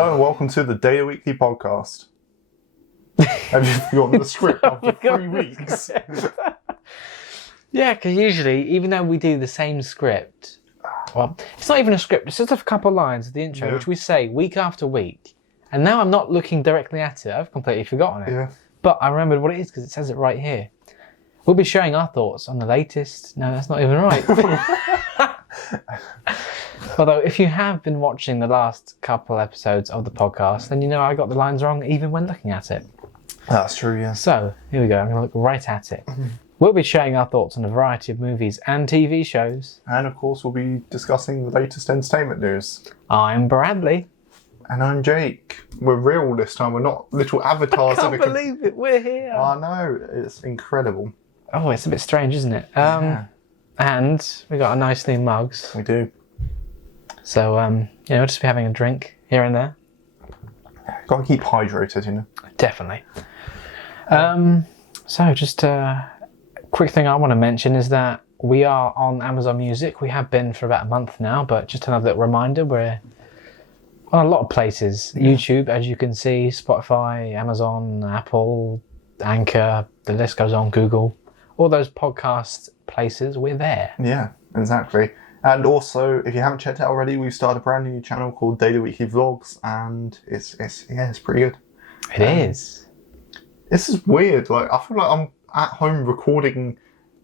Hello and welcome to the Daily Weekly podcast. Have you forgotten the script after 3 weeks? Yeah, because usually, even though we do the same script, well, it's not even a script, it's just a couple of lines of the intro, which we say week after week. And now I'm not looking directly at it, I've completely forgotten it. Yeah. But I remembered what it is because it says it right here. We'll be sharing our thoughts on the latest... No, that's not even right. Although, if you have been watching the last couple episodes of the podcast, then you know I got the lines wrong even when looking at it. That's true, yeah. So, here we go. I'm going to look right at it. We'll be sharing our thoughts on a variety of movies and TV shows. And, of course, we'll be discussing the latest entertainment news. I'm Bradley. And I'm Jake. We're real this time. We're not little avatars. I can't believe it. We're here. I know. It's incredible. Oh, it's a bit strange, isn't it? Yeah. And we got a nice new mugs. We do. So, we'll just be having a drink here and there. Got to keep hydrated, you know. Definitely. So, just a quick thing I want to mention is that we are on Amazon Music. We have been for about a month now, but just another little reminder, we're on a lot of places. Yeah. YouTube, as you can see, Spotify, Amazon, Apple, Anchor, the list goes on, Google. All those podcast places, we're there. Yeah, exactly. And also, if you haven't checked it out already, we've started a brand new channel called Daily Weekly Vlogs, and it's pretty good. It is. This is weird. Like, I feel like I'm at home recording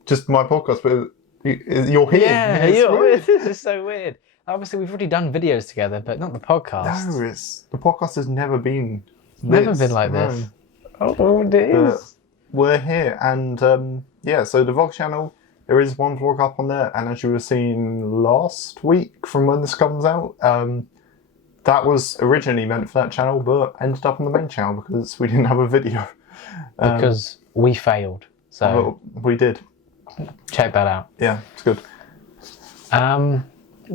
just my podcast, but you're here. Yeah, this is so weird. Obviously, we've already done videos together, but not the podcast. No, the podcast has never been like this. Oh, it is. But we're here, and so the vlog channel, there is one vlog up on there, and as you were seeing last week from when this comes out, that was originally meant for that channel, but ended up on the main channel because we didn't have a video. Because we failed. So we did. Check that out. Yeah, it's good.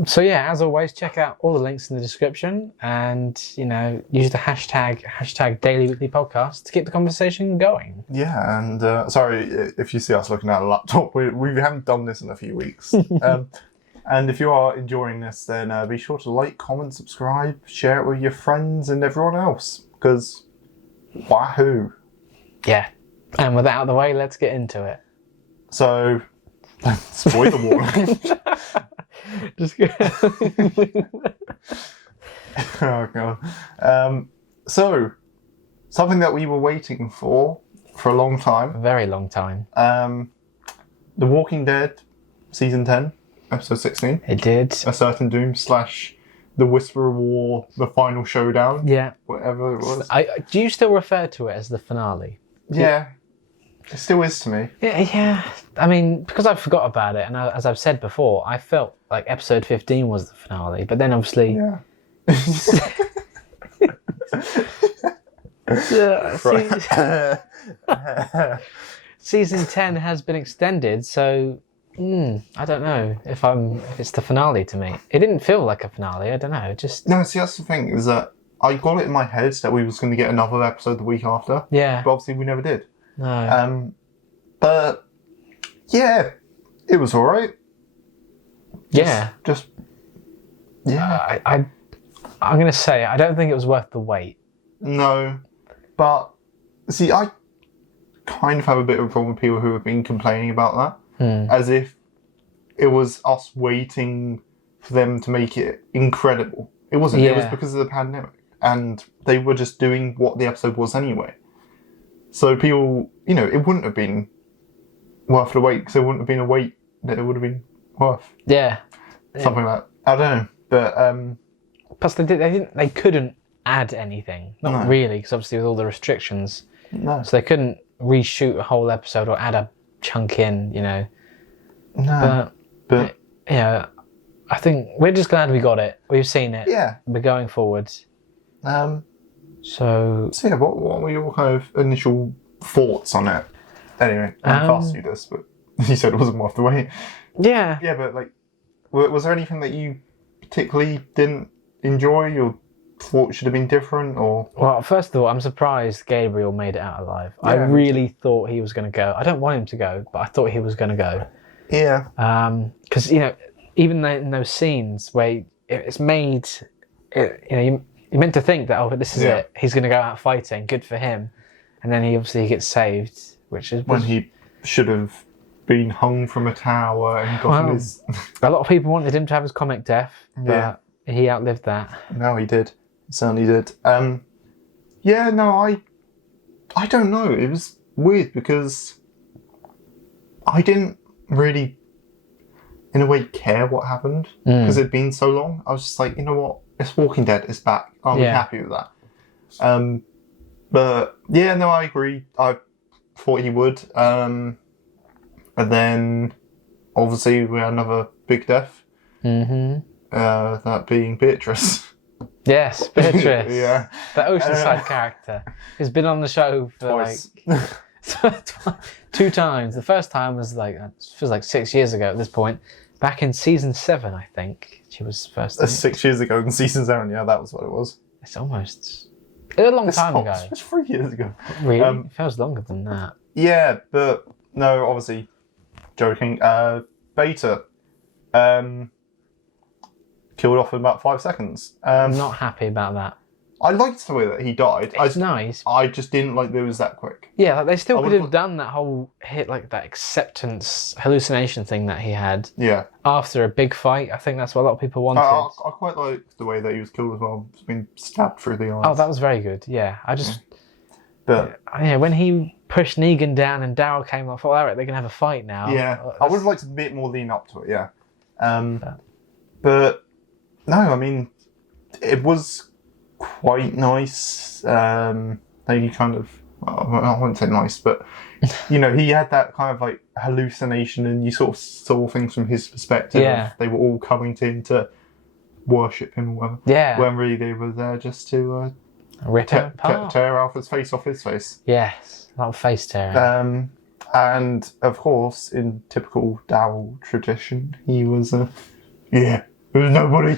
So yeah, as always, check out all the links in the description, and use the hashtag Daily Weekly Podcast to keep the conversation going. Yeah, and sorry if you see us looking at a laptop, we haven't done this in a few weeks. And if you are enjoying this, then be sure to like, comment, subscribe, share it with your friends and everyone else, because wahoo! Yeah, and with that out of the way, let's get into it. So, spoiler warning. Just go. Oh god. So, something that we were waiting for a long time. A very long time. The Walking Dead, season 10, episode 16. It did. A Certain Doom / The Whisper of War, the final showdown. Yeah. Whatever it was. Do you still refer to it as the finale? Yeah. It still is to me. Yeah. I mean, because I forgot about it, and as I've said before, I felt like episode 15 was the finale, but then obviously... Yeah. Season 10 has been extended, so I don't know if it's the finale to me. It didn't feel like a finale, I don't know, No, see, that's the thing, is that I got it in my head that we was going to get another episode the week after. Yeah. But obviously we never did. No. But yeah, it was alright. Yeah. Yeah. I'm going to say, I don't think it was worth the wait. No. But, see, I kind of have a bit of a problem with people who have been complaining about that. As if it was us waiting for them to make it incredible. It wasn't. Yeah. It was because of the pandemic. And they were just doing what the episode was anyway. So people, it wouldn't have been worth the wait, because there wouldn't have been a wait that it would have been worth. Yeah. Something like that. I don't know. But plus they couldn't add anything. Not really, because obviously with all the restrictions. No. So they couldn't reshoot a whole episode or add a chunk in, No. But I think we're just glad we got it. We've seen it. Yeah. We're going forwards. So yeah, what were your kind of initial thoughts on it? Anyway, I'm fast you this, but you said it wasn't worth the wait. Yeah. Yeah, but like, was there anything that you particularly didn't enjoy or thought should have been different? Or well, first of all, I'm surprised Gabriel made it out alive. Yeah, I really thought he was going to go. I don't want him to go, but I thought he was going to go. Yeah. Because even in those scenes where it's made, you're meant to think that, oh, this is Yeah. it. He's going to go out fighting. Good for him. And then he obviously gets saved, which is... When he should have been hung from a tower and gotten his... A lot of people wanted him to have his comic death, but Yeah. he outlived that. No, he did. He certainly did. Yeah, no, I don't know. It was weird because I didn't really, in a way, care what happened because it'd been so long. I was just like, you know what? It's Walking Dead. It's back. I'm happy with that. But yeah, no, I agree. I thought he would. And then, obviously, we had another big death. Mm-hmm. That being Beatrice. Yes, Beatrice. Yeah. The Oceanside character who's been on the show for Twice. like 2 times. The first time was like, it feels like 6 years ago at this point. Back in season 7, I think she was first. 6 years ago in season 7. Yeah, that was what it was. It's almost a long time ago. It was 3 years ago. Really, it feels longer than that. Yeah, but no, obviously, joking. Beta, killed off in about 5 seconds. I'm not happy about that. I liked the way that he died. It's nice. I just didn't like that it was that quick. Yeah, like they still could have done that whole hit, like that acceptance hallucination thing that he had. Yeah. After a big fight, I think that's what a lot of people wanted. I quite liked the way that he was killed as well. He's been stabbed through the eyes. Oh, that was very good. Yeah, I just. But yeah, when he pushed Negan down and Daryl came, I thought, all right, they're gonna have a fight now. yeah, I would have liked a bit more lean up to it. Yeah. But no, I mean, it was quite nice. They kind of, well, I wouldn't say nice, but you know, he had that kind of like hallucination, and you sort of saw things from his perspective. Yeah. They were all coming to him to worship him or whatever. Yeah. When really they were there just to Rip him apart. tear Alfred's face off his face. Yes, a lot of face tearing. And of course, in typical Daryl tradition, he was there was nobody.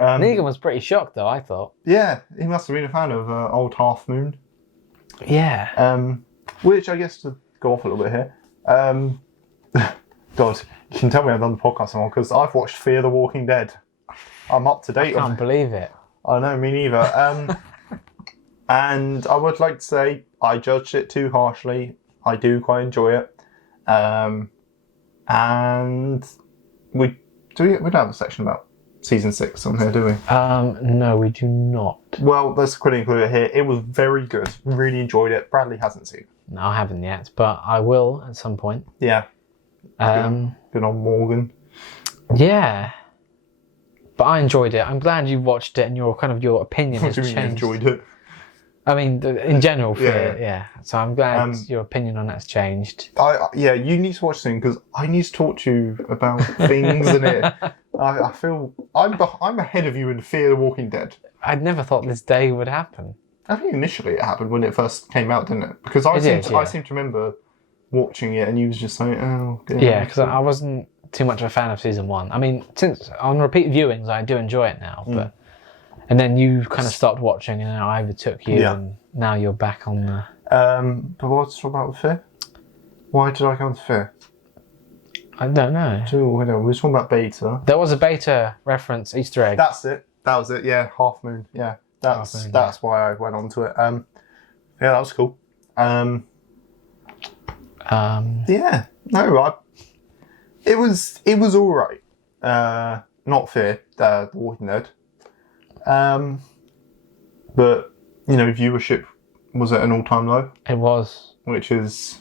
Negan was pretty shocked, though, I thought. Yeah, he must have been a fan of Old Half Moon. Yeah. Which, I guess, to go off a little bit here, God, you can tell me I've done the podcast anymore because I've watched Fear the Walking Dead. I'm up to date. I can't believe it. I know, me neither. And I would like to say I judged it too harshly. I do quite enjoy it. And we don't have a section about season 6 on here, do we? No, we do not. Well, let's quickly include it here. It was very good. Really enjoyed it. Bradley hasn't seen it. No, I haven't yet, but I will at some point. Yeah. Good on Morgan. Yeah. But I enjoyed it. I'm glad you watched it and your opinion What has do you mean you changed. enjoyed it? I mean, in general, Yeah. yeah. So I'm glad your opinion on that's changed. Yeah, you need to watch things because I need to talk to you about things in it. I feel I'm ahead of you in Fear the Walking Dead. I'd never thought this day would happen. I think initially it happened when it first came out, didn't it? Because I seem to remember watching it and you was just like, oh, God. Yeah, because I wasn't too much of a fan of season 1. I mean, since on repeat viewings, I do enjoy it now, but. And then you kind of stopped watching, and I overtook you, and now you're back on the. But what's talk about Fear? Why did I go into Fear? I don't know. We were talking about Beta. There was a Beta reference Easter egg. That's it. That was it. Yeah, Half Moon. Yeah, that's why I went on to it. Yeah, that was cool. Yeah, no, it was all right. Not Fear, The Walking Dead. But you know, viewership was at an all-time low. It was, which is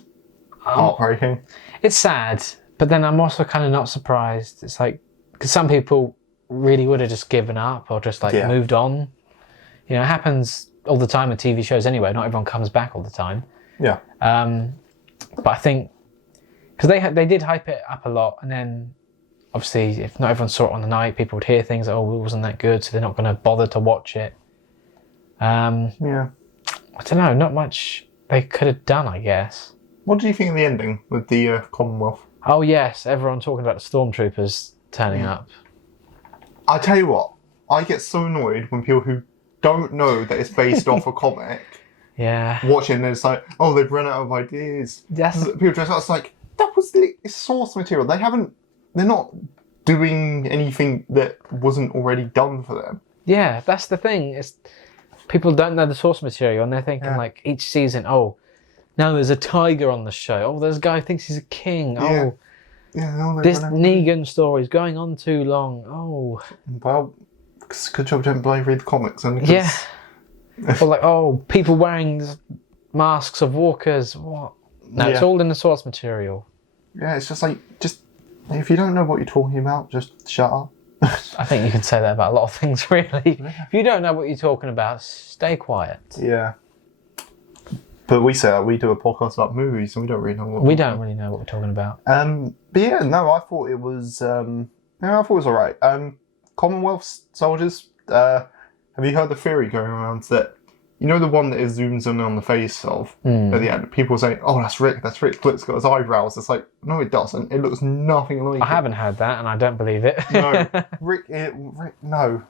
heartbreaking. It's sad, but then I'm also kind of not surprised. It's like because some people really would have just given up or just moved on. You know, it happens all the time with TV shows anyway. Not everyone comes back all the time. Yeah. But I think because they did hype it up a lot, and then. Obviously, if not everyone saw it on the night, people would hear things like, oh, it wasn't that good, so they're not going to bother to watch it. Yeah. I don't know, not much they could have done, I guess. What do you think of the ending with the Commonwealth? Oh, yes, everyone talking about the stormtroopers turning up. I tell you what, I get so annoyed when people who don't know that it's based off a comic watch it and it's like, oh, they've run out of ideas. Yes. People dress up, it's like, that was the source material. They're not doing anything that wasn't already done for them. Yeah, that's the thing. It's people don't know the source material, and they're thinking like each season, oh, now there's a tiger on the show. Oh, there's a guy who thinks he's a king. Yeah. Oh, this Negan story is going on too long. Oh, well, good job didn't read the comics. And yeah. Or like, oh, people wearing masks of walkers. What? No, it's all in the source material. Yeah, it's just like, if you don't know what you're talking about, just shut up. I think you can say that about a lot of things, really. Yeah. If you don't know what you're talking about, stay quiet. Yeah. But we say that we do a podcast about movies, and we don't really know what we're talking about. But yeah, no, I thought it was. I thought it was alright. Commonwealth soldiers. Have you heard the theory going around that? You know the one that it zooms in on the face of at the end? People say, oh, that's Rick. Look, it's got his eyebrows. It's like, no, it doesn't. It looks nothing like it. I haven't heard that, and I don't believe it. No. Rick, no.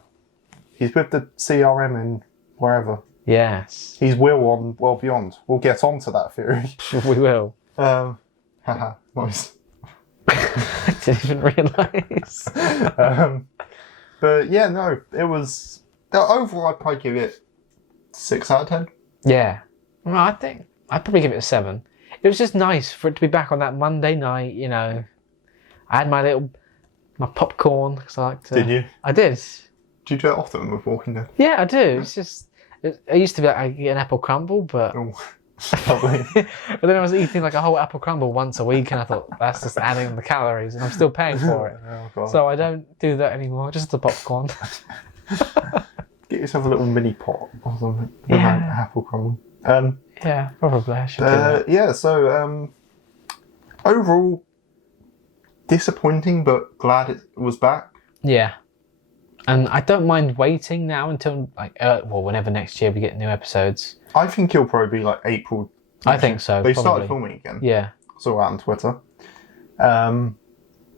He's with the CRM in wherever. Yes. He's Will on World Beyond. We'll get on to that theory. We will. Haha, nice. I didn't even realise. But yeah, no, it was... Overall, I'd probably give it 6 out of 10. Yeah. Well, I think I'd probably give it a 7. It was just nice for it to be back on that Monday night, you know. I had my popcorn, because I like to... Did you? I did. Do you do it often with Walking Dead? Yeah, I do. It's just... I used to be like, I get an apple crumble, but... Oh, but then I was eating like a whole apple crumble once a week, and I thought, that's just adding the calories, and I'm still paying for it. Oh, so I don't do that anymore, just the popcorn. Get yourself a little mini pot or something. Yeah. Apple crumble. Yeah, probably. I should do that. Yeah, so overall, disappointing, but glad it was back. Yeah. And I don't mind waiting now until, whenever next year we get new episodes. I think it'll probably be like April. I think so. They started filming again. Yeah. Saw that on Twitter.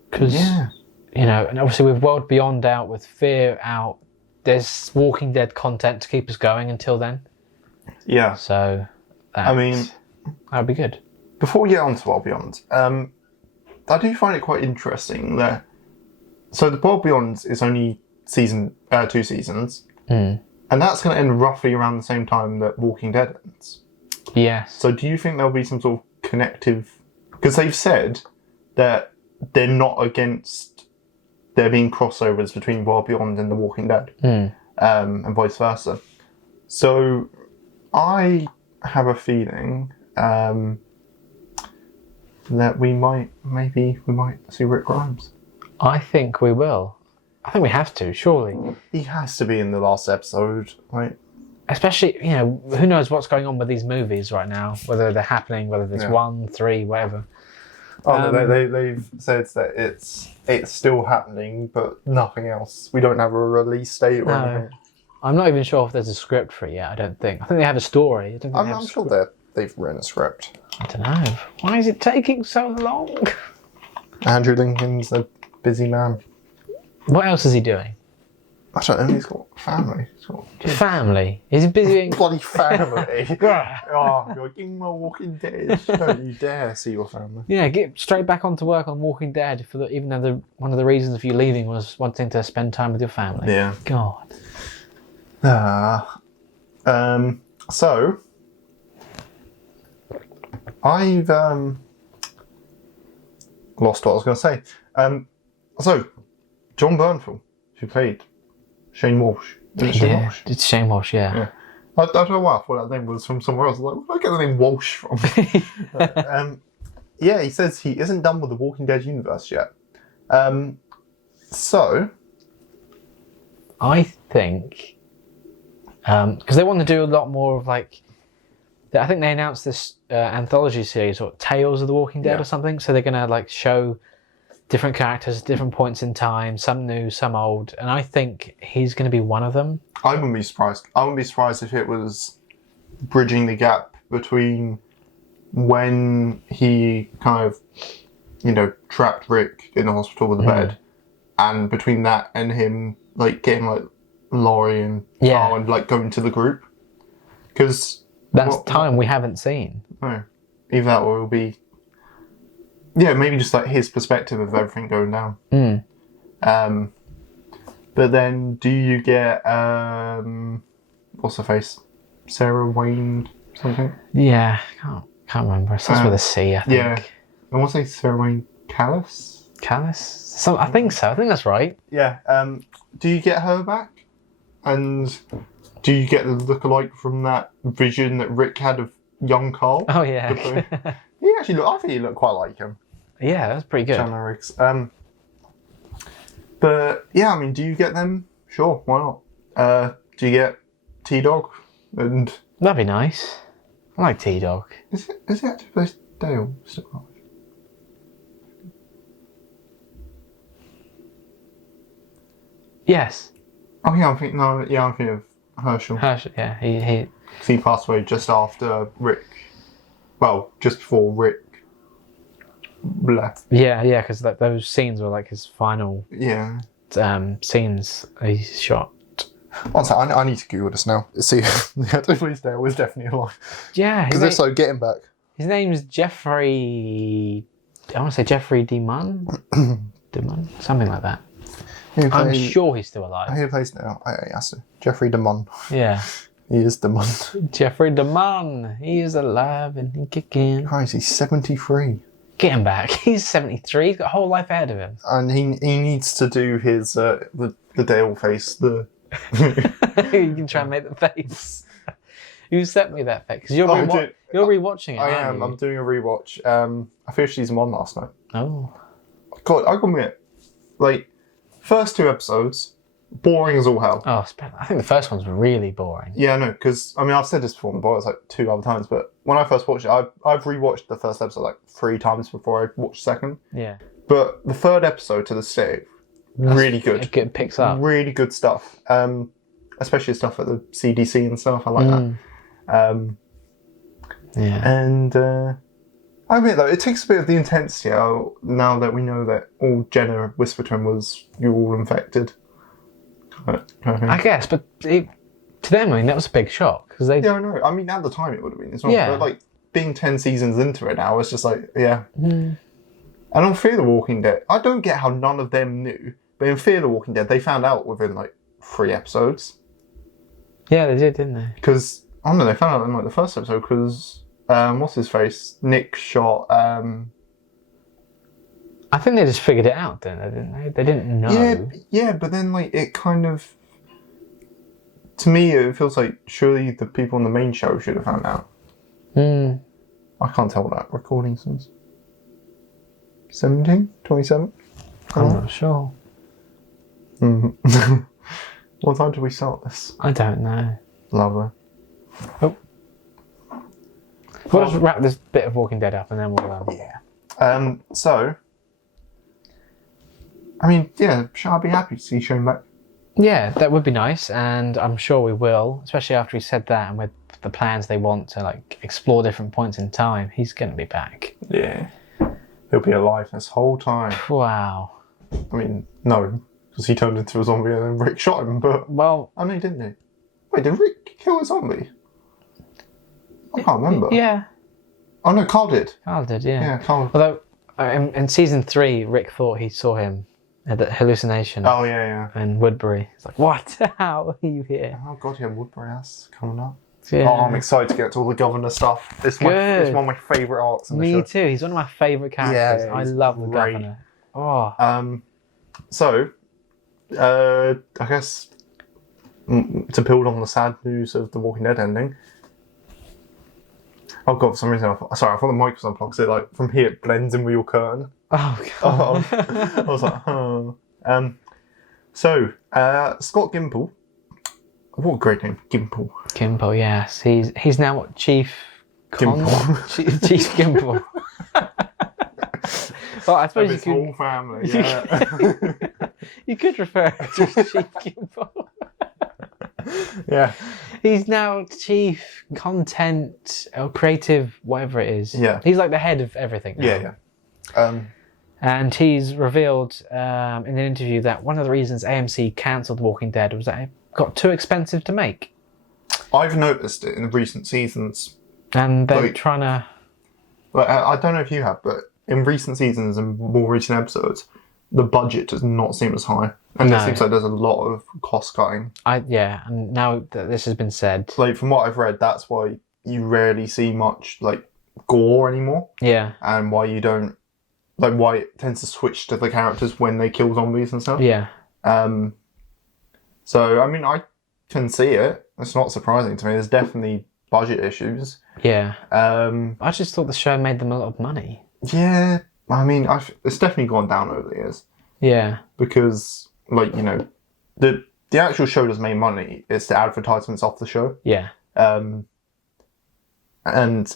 Because, you know, and obviously with World Beyond out, with Fear out, there's Walking Dead content to keep us going until then. Yeah. So, I mean, that'd be good. Before we get on to World Beyond, I do find it quite interesting that. So the World Beyond is only 2 seasons, and that's going to end roughly around the same time that Walking Dead ends. Yes. So do you think there'll be some sort of connective? Because they've said that they're not against there being crossovers between World Beyond and The Walking Dead, and vice versa. So I have a feeling that we might see Rick Grimes. I think we will. I think we have to, surely. He has to be in the last episode, right? Especially, you know, who knows what's going on with these movies right now, whether they're happening, whether there's 1, 3, whatever. Oh, they've said that it's still happening, but nothing else. We don't have a release date or anything. I'm not even sure if there's a script for it yet, I don't think. I think they have a story. I'm sure they've written a script. I don't know. Why is it taking so long? Andrew Lincoln's a busy man. What else is he doing? I don't know, he's got family. Family? Is he busy doing... Bloody family. Oh, you're getting my Walking Dead. Don't you dare see your family. Yeah, get straight back onto work on Walking Dead, even though one of the reasons for you leaving was wanting to spend time with your family. Yeah. God. So, I've lost what I was going to say. So, John Bernthal, who played Shane Walsh. It's Shane Walsh, yeah. I don't know why I thought that name was from somewhere else. I was like, where did I get the name Walsh from? Yeah, he says he isn't done with the Walking Dead universe yet. So, I think, because they want to do a lot more of I think they announced this anthology series, or Tales of the Walking Dead or something, so they're going to show different characters at different points in time, some new, some old, and I think he's going to be one of them. I wouldn't be surprised. I wouldn't be surprised if it was bridging the gap between when he kind of, trapped Rick in the hospital with the bed, and between that and him, getting, Laurie and Carl and, going to the group. Because... That's time we haven't seen. No. Either that or it'll be... Yeah, maybe just his perspective of everything going down. But then, do you get what's her face? Sarah Wayne something? Yeah, can't remember. It starts with a C, I think. Yeah. I want to say Sarah Wayne Callis? Callis? I think so. I think that's right. Yeah. Do you get her back? And do you get the lookalike from that vision that Rick had of young Carl? Oh, yeah. He actually I think he looked quite like him. Yeah, that's pretty good. Chandler Riggs. But yeah, I mean, do you get them? Sure, why not? Do you get T-Dog? And That'd be nice. I like T-Dog. is it actually Dale still alive? Yes. Oh yeah, I'm thinking of Herschel. Yeah, he. 'Cause he passed away just after Rick. Well, just before Rick left. Yeah, because those scenes were like his final Yeah. scenes he shot. One second, I need to Google this now. See, Please Dale was definitely alive. Yeah, Because if so, get him back. his name's Jeffrey. I want to say Jeffrey DeMunn. DeMunn, something like that. I'm sure he's still alive. Who plays now? Yes, Jeffrey DeMunn. Yeah. He is DeMunn. Jeffrey DeMunn. He is alive and he kicking. Christ, he's 73. Get him back. He's 73. He's got a whole life ahead of him. And he needs to do his the Dale face. The You can try and make the face. You sent me that face because you're rewatching it. I am. You? I'm doing a rewatch. I finished season 1 last night. Oh. God, I gotta admit, like first 2 episodes, boring as all hell. Oh, I think the first one's really boring. Yeah, no, because I mean I've said this before on the podcast like 2 other times, but when I first watched it, I've rewatched the first episode like 3 times before I watched the second. Yeah. But the third episode to this day, really good. It picks up. Really good stuff. Especially stuff at the CDC and stuff. I like that. Yeah. And I admit though, it takes a bit of the intensity out now that we know that all Jenna whispered to him was you're all infected. I guess, but to them, I mean, that was a big shock because they. Yeah, I know. I mean, at the time it would have been as well. Yeah. But like being 10 seasons into it now, it's just like And on Fear the Walking Dead, I don't get how none of them knew. But in Fear the Walking Dead, they found out within like 3 episodes. Yeah, they did, didn't they? Because I don't know, they found out in like the first episode because what's his face? Nick shot. I think they just figured it out, didn't they? They didn't know. Yeah, but then like it kind of, to me, it feels like surely the people on the main show should have found out. I can't tell what that recording says. 17? 27? I'm not sure. What time did we start this? I don't know. Lovely. Oh. We'll just wrap this bit of Walking Dead up and then we'll... Yeah. So, I mean, yeah, shall I be happy to see Shane back? Yeah, that would be nice, and I'm sure we will, especially after he said that and with the plans they want to like explore different points in time. He's going to be back. Yeah. He'll be alive this whole time. Wow. I mean, no, because he turned into a zombie and then Rick shot him, but... Well... Oh, no, didn't he? Wait, did Rick kill a zombie? I can't remember. Yeah. Oh, no, Carl did. Carl did, yeah. Yeah, Carl. Although, in season 3, Rick thought he saw him at the hallucination. Oh, yeah. In Woodbury. It's like, what? How are you here? Oh, God, yeah, Woodbury, that's coming up. Yeah. Oh, I'm excited to get to all the governor stuff. It's one of my favourite arcs in the show. Me too. He's one of my favourite characters. Yeah, I love the governor. Oh. So, I guess to build on the sad news of the Walking Dead ending. Oh God, for some reason I thought the mic was unplugged. So like from here it blends in with your curtain. Oh God. I was like, oh. So, Scott Gimple. What a great name, Gimple. Gimple, yes. He's now what, Chief Gimple. Chief Gimple. Well, I suppose his whole family, yeah. You could refer to Chief Gimple. Yeah. He's now Chief Content or Creative, whatever it is. Yeah. He's like the head of everything now. Yeah. And he's revealed in an interview that one of the reasons AMC cancelled Walking Dead was that it got too expensive to make. I've noticed it in recent seasons. And they're trying to... Well, I don't know if you have, but in recent seasons and more recent episodes, the budget does not seem as high. And No. it seems like there's a lot of cost cutting. And now that this has been said, Like, from what I've read, that's why you rarely see much, like, gore anymore. yeah, And why you don't... Like, why it tends to switch to the characters when they kill zombies and stuff. yeah, So, I mean, I can see it. It's not surprising to me. There's definitely budget issues. yeah. Um, I just thought the show made them a lot of money. yeah, I mean, it's definitely gone down over the years. Yeah, Because, like, you know, the actual show doesn't make money. It's the advertisements off the show. yeah, And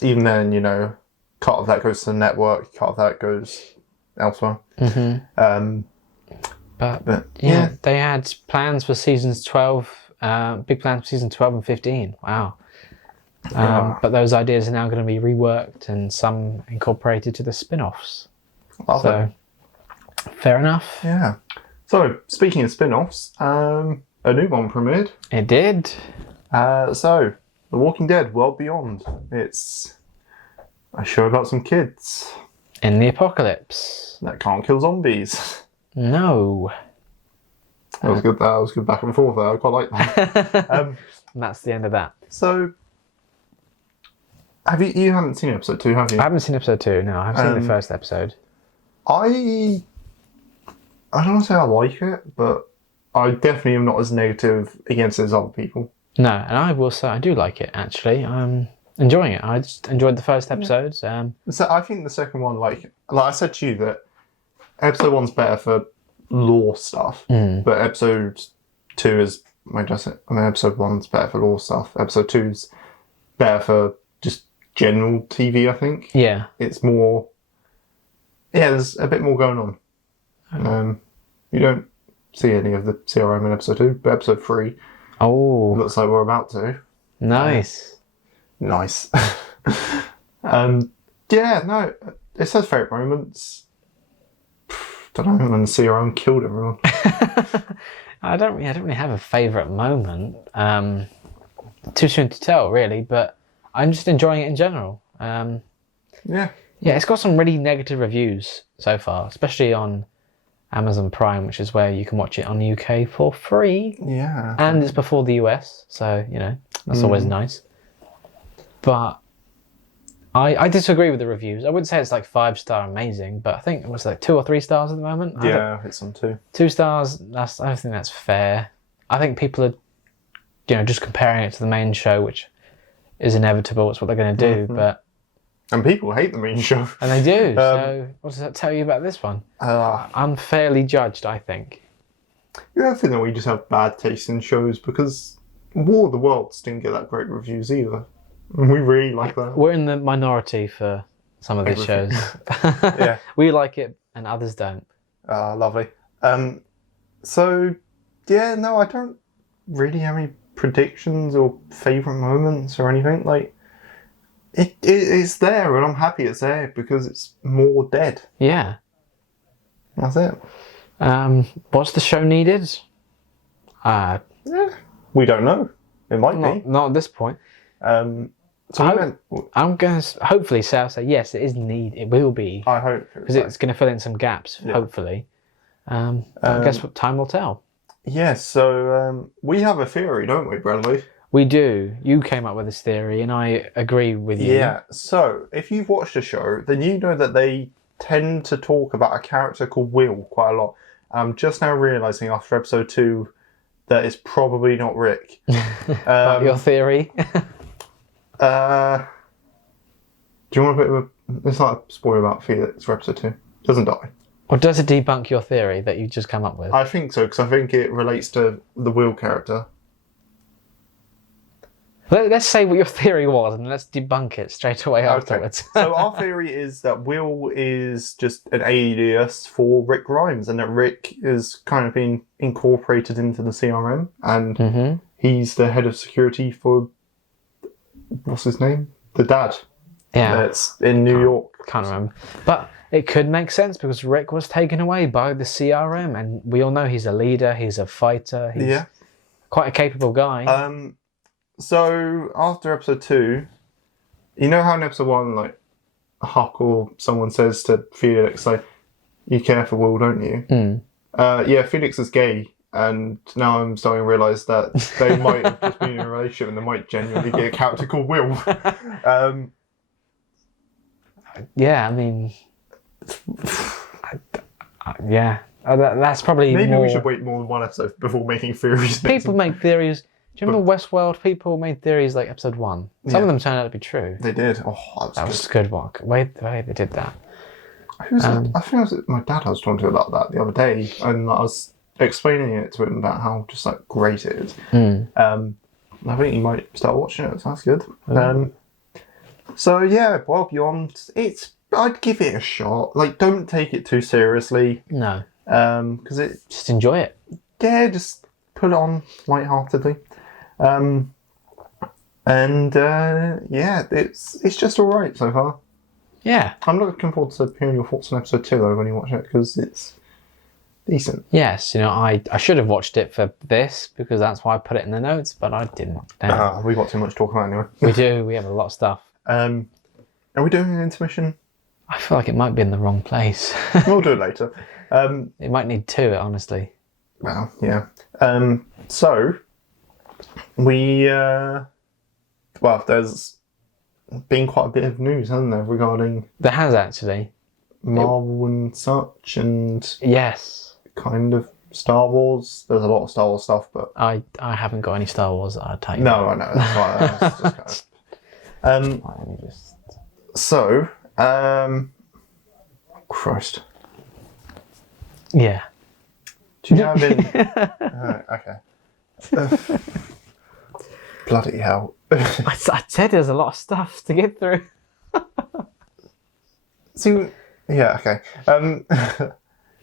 even then, you know, cut of that goes to the network, cut of that goes elsewhere. but yeah. they had plans for seasons 12, big plans for season 12 and 15. Wow. But those ideas are now going to be reworked and some incorporated to the spin-offs. So, fair enough. Yeah. So, speaking of spin-offs, a new one premiered. It did. So, The Walking Dead World Beyond. It's a show about some kids In the apocalypse. that can't kill zombies. No. That was good. That was good back and forth there. I quite like that. And that's the end of that. So, you haven't seen episode 2, have you? I haven't seen episode 2, no. I've seen the first episode. I don't want to say I like it, but I definitely am not as negative against it as other people. No, and I will say I do like it, actually. I'm enjoying it. I just enjoyed the first episodes. So I think the second one, like I said to you, that episode 1's better for lore stuff, but episode 2 is, episode 1's better for lore stuff. Episode 2's better for just general TV, I think. Yeah. It's more... Yeah, there's a bit more going on. You don't see any of the CRM in episode 2, but episode 3 looks like we're about to. Nice. Nice. Yeah, no, it says favourite moments. Don't know, and the CRM killed everyone. I don't really have a favourite moment. Too soon to tell, really, but I'm just enjoying it in general. Yeah. Yeah, it's got some really negative reviews so far, especially on Amazon Prime, which is where you can watch it on the UK for free. Yeah. And it's before the US, so, you know, that's always nice. But I disagree with the reviews. I wouldn't say it's like 5-star amazing, but I think it was like 2 or 3 stars at the moment. Yeah, it's on 2. 2 stars, I don't think that's fair. I think people are, you know, just comparing it to the main show, which is inevitable. It's what they're going to do, but... And people hate the main show. And they do, so what does that tell you about this one? Unfairly judged, I think. Yeah, I think that we just have bad taste in shows because War of the Worlds didn't get that great reviews either. And we really like that. We're in the minority for some of these shows. Yeah. We like it and others don't. Lovely. So, yeah, no, I don't really have any predictions or favourite moments or anything. Like, it's there and I'm happy it's there because it's more dead. Yeah. That's it. What's the show needed? Yeah, we don't know. It might be. Not at this point. So I'm going to hopefully say yes, it is needed. It will be. I hope. Because it's going to fill in some gaps, hopefully. I guess what time will tell. Yeah, so we have a theory, don't we, Bradley? We do. You came up with this theory and I agree with you. Yeah, so if you've watched the show, then you know that they tend to talk about a character called Will quite a lot. I'm just now realising after episode 2 that it's probably not Rick. Your theory? Do you want a bit of a... It's like a spoiler about Felix for episode 2. Doesn't die. Or does it debunk your theory that you just come up with? I think so, because I think it relates to the Will character. Let's say what your theory was and let's debunk it straight away afterwards. So our theory is that Will is just an alias for Rick Grimes and that Rick is kind of being incorporated into the CRM and he's the head of security for, what's his name? The dad. Yeah. That's in New York. Can't remember. But it could make sense because Rick was taken away by the CRM and we all know he's a leader, he's a fighter, he's quite a capable guy. So, after episode 2, you know how in episode 1, like, Huck or someone says to Felix, like, you care for Will, don't you? Yeah, Felix is gay, and now I'm starting to realise that they might have just been in a relationship and they might genuinely get a character called Will. Yeah, I mean, yeah. That's probably Maybe more... we should wait more than one episode before making theories. People make theories. Do you remember Westworld? People made theories like episode 1. Some of them turned out to be true. They did. Oh, that was a good one. Wait, they did that. Who was it? I think it was my dad I was talking to about that the other day, and I was explaining it to him about how just like great it is. I think he might start watching it, so that's good. So yeah, Wild Beyond, I'd give it a shot. Like, don't take it too seriously. No. Because just enjoy it. Yeah, just put it on lightheartedly. Yeah, it's just alright so far. Yeah. I'm looking forward to hearing your thoughts on episode 2 though when you watch it, because it's decent. Yes, I should have watched it for this because that's why I put it in the notes, but I didn't. We've got too much to talk about anyway. We do. We have a lot of stuff. Are we doing an intermission? I feel like it might be in the wrong place. We'll do it later. It might need 2, honestly. Well, yeah. So, there's been quite a bit of news, hasn't there, regarding... There has, actually. Marvel and such, and... Yes. Kind of Star Wars. There's a lot of Star Wars stuff, but... I haven't got any Star Wars that I'd take. No, I know. That's why that's just kind of... Let me just... So, Christ. Yeah. Do you have any... okay. Bloody hell. I said there's a lot of stuff to get through. So, yeah, okay.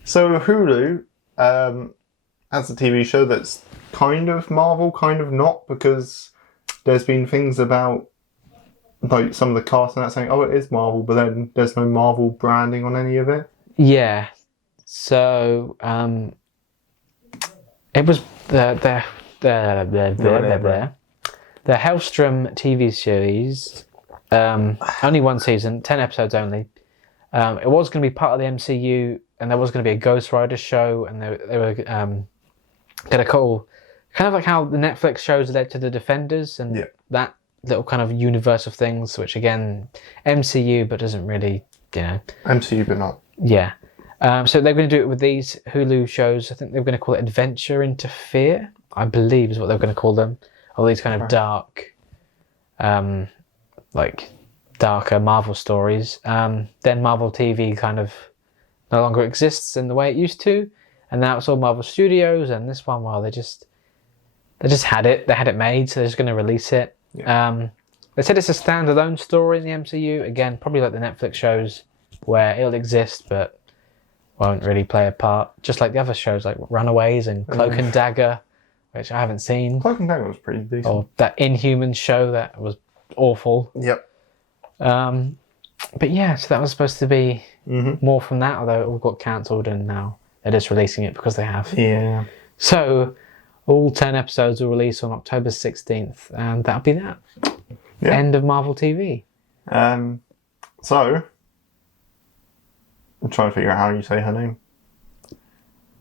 So Hulu has a TV show that's kind of Marvel, kind of not, because there's been things about like some of the cast and that saying, oh, it is Marvel, but then there's no Marvel branding on any of it. Yeah. So it was the Hellstrom TV series. Only one season, 10 episodes only. It was going to be part of the MCU, and there was going to be a Ghost Rider show, and they were going to call kind of like how the Netflix shows led to the Defenders and that little kind of universe of things, which again, MCU, but doesn't really, MCU, but not. Yeah. So they're going to do it with these Hulu shows. I think they were going to call it Adventure into Fear, I believe is what they were going to call them. All these kind of dark, darker Marvel stories. Then Marvel TV kind of no longer exists in the way it used to, and now it's all Marvel Studios. And this one, well, they just had it. They had it made, so they're just going to release it. Yeah. They said it's a standalone story in the MCU. Again, probably like the Netflix shows, where it'll exist but won't really play a part. Just like the other shows, like Runaways and Cloak and Dagger, which I haven't seen. Cloak and Dagger was pretty decent. Or that Inhumans show that was awful. Yep. But yeah, so that was supposed to be more from that, although it all got cancelled and now they're just releasing it because they have. Yeah. So all 10 episodes will release on October 16th, and that'll be that. Yeah. End of Marvel TV. So I'm trying to figure out how you say her name.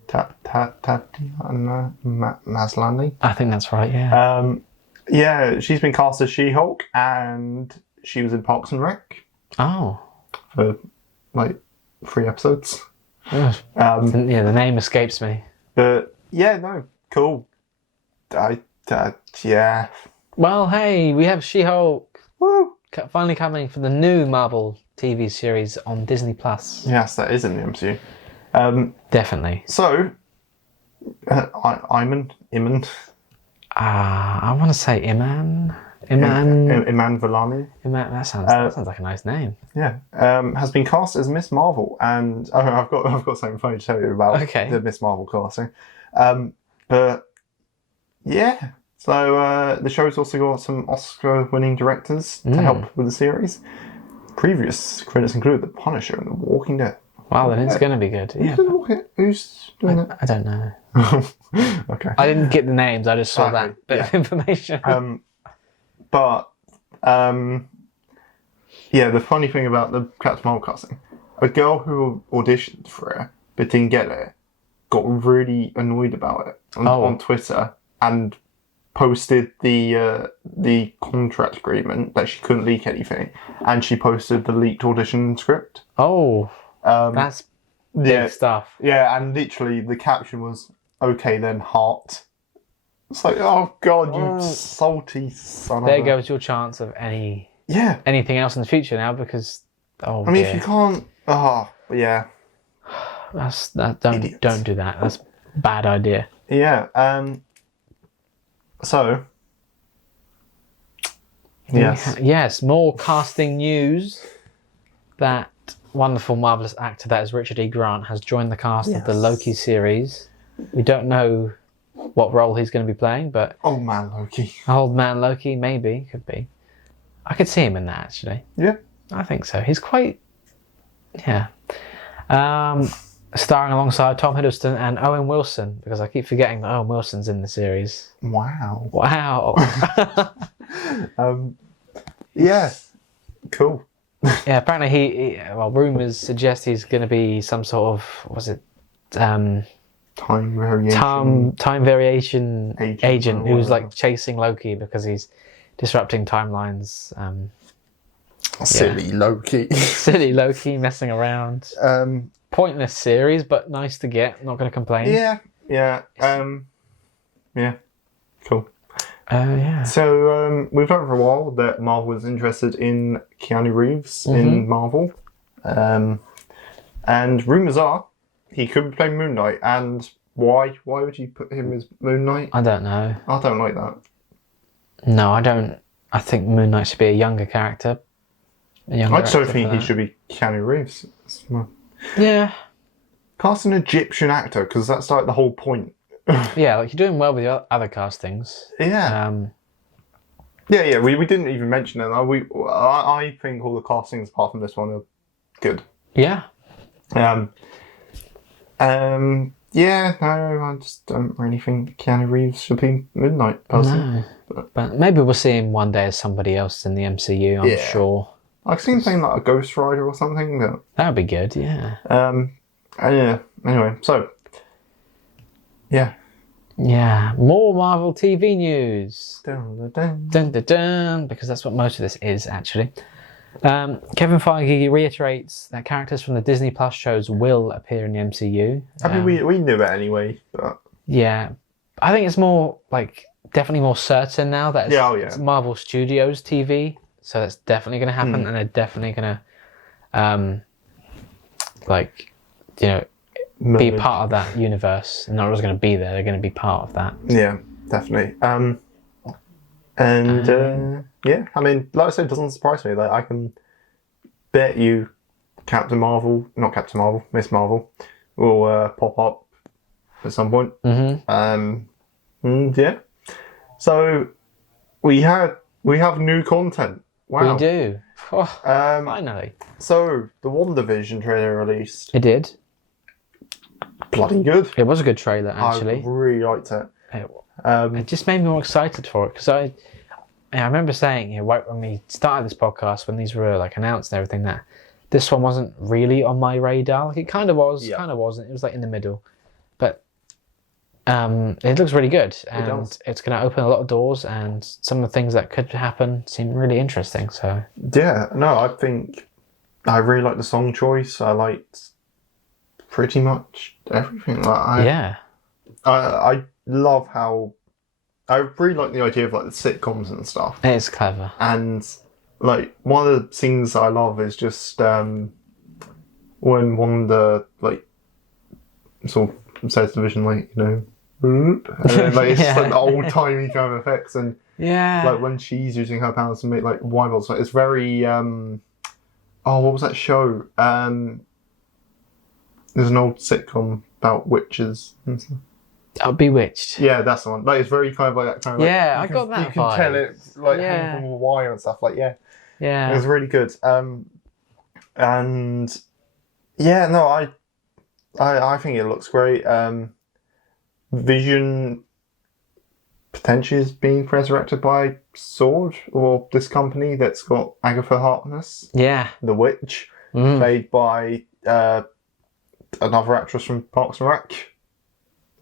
Tatiana Maslany. I think that's right, yeah. Yeah, she's been cast as She-Hulk, and she was in Parks and Rec. Oh. For like 3 episodes. Yeah, the name escapes me. But yeah, no, cool. Yeah. Well, hey, we have She-Hulk. Woo! Finally coming for the new Marvel TV series on Disney+. Yes, that is in the MCU. Definitely. So, Iman. I want to say Iman Vellani. That sounds like a nice name. Yeah. Has been cast as Miss Marvel, and I've got something funny to tell you about the Miss Marvel casting. But yeah. So the show's also got some Oscar-winning directors to help with the series. Previous credits include The Punisher and The Walking Dead. Wow, then it's going to be good. Yeah. Who's doing it? I don't know. Okay. I didn't get the names. I just saw that bit of information. Yeah, the funny thing about the Captain Marvel casting, a girl who auditioned for it but didn't get it got really annoyed about it on Twitter and posted the contract agreement that she couldn't leak anything, and she posted the leaked audition script. Oh, that's big stuff. Yeah, and literally the caption was, "Okay then, heart." It's like, oh god, you salty son There of a... goes your chance of anything else in the future now, because if you can't, yeah, don't do that. That's a bad idea. Yeah. So. Yes. Yes. More casting news. That wonderful, marvelous actor that is Richard E. Grant has joined the cast of the Loki series. We don't know what role he's going to be playing, but Old Man Loki. Old Man Loki, maybe, could be. I could see him in that, actually. Yeah. I think so. He's quite... Yeah. Starring alongside Tom Hiddleston and Owen Wilson, because I keep forgetting that Owen Wilson's in the series. Wow. Yeah. Cool. Yeah, apparently rumours suggest he's going to be some sort of, time variation agent who's like chasing Loki because he's disrupting timelines. Silly Loki. Silly Loki messing around. Pointless series, but nice to get. Not going to complain. Yeah. Cool. Yeah. So we've known for a while that Marvel was interested in Keanu Reeves in Marvel, and rumours are he could be playing Moon Knight. And why? Why would you put him as Moon Knight? I don't know. I don't like that. No, I don't. I think Moon Knight should be a younger character. I just don't think he should be Keanu Reeves. Yeah. Cast an Egyptian actor, because that's like the whole point. Yeah, like you're doing well with your other castings. Yeah. Yeah. We didn't even mention it. I think all the castings apart from this one are good. Yeah. Yeah. No, I just don't really think Keanu Reeves should be Moon Knight personally. No. But maybe we'll see him one day as somebody else in the MCU. I'm sure. I've seen him playing like a Ghost Rider or something. But... That would be good. Yeah. Yeah. Anyway, so. Yeah. Yeah. More Marvel TV news. Dun, dun, dun. Dun, dun, dun, because that's what most of this is, actually. Kevin Feige reiterates that characters from the Disney Plus shows will appear in the MCU. I mean, we knew it anyway, but... Yeah. I think it's more, definitely more certain now that it's Marvel Studios TV. So that's definitely going to happen, and they're definitely going to, be part of that universe. And not just going to be there; they're going to be part of that. Yeah, definitely. I mean, like I said, it doesn't surprise me. Like I can bet you, Miss Marvel, will pop up at some point. Yeah. So we have new content. Wow. We do. Finally. So, the WandaVision trailer released. It did. Bloody good. It was a good trailer, actually. I really liked it. It just made me more excited for it, because I remember saying, when we started this podcast, when these were announced and everything, that this one wasn't really on my radar. It kind of was, kind of wasn't. It was in the middle. But it looks really good, and it's going to open a lot of doors, and some of the things that could happen seem really interesting. So yeah, no, I think I really like the song choice. I liked pretty much everything. I love how I really like the idea of the sitcoms and stuff. It's clever, and one of the scenes I love is just when Wanda sort of says the vision and then it's the old timey kind of effects, and when she's using her powers to make wine bottles, it's very what was that show? There's an old sitcom about witches and stuff. Bewitched. Yeah, that's the one. It's very kind of that kind of I got that. You can tell it hanging from a wire and stuff. Yeah. It was really good. And yeah, no, I think it looks great. Vision potentially is being resurrected by Sword, or this company that's got Agatha Harkness. Yeah. The witch, played by another actress from Parks and Rec.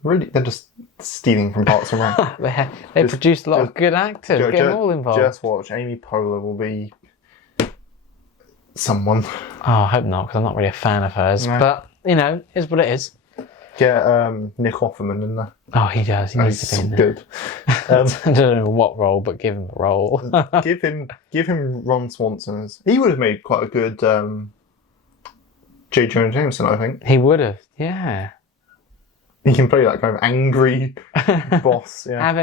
Really, they're just stealing from Parks and Rec. they produced a lot of good actors. Get them all involved. Just watch. Amy Poehler will be someone. Oh, I hope not, because I'm not really a fan of hers. No. But, is what it is. Get Nick Offerman in there. Oh, he does. He needs to be in there. Good. I don't know what role, but give him a role. give him Ron Swanson. He would have made quite a good J. Jonah Jameson, I think. He would have, yeah. He can play that kind of angry boss. Yeah. Have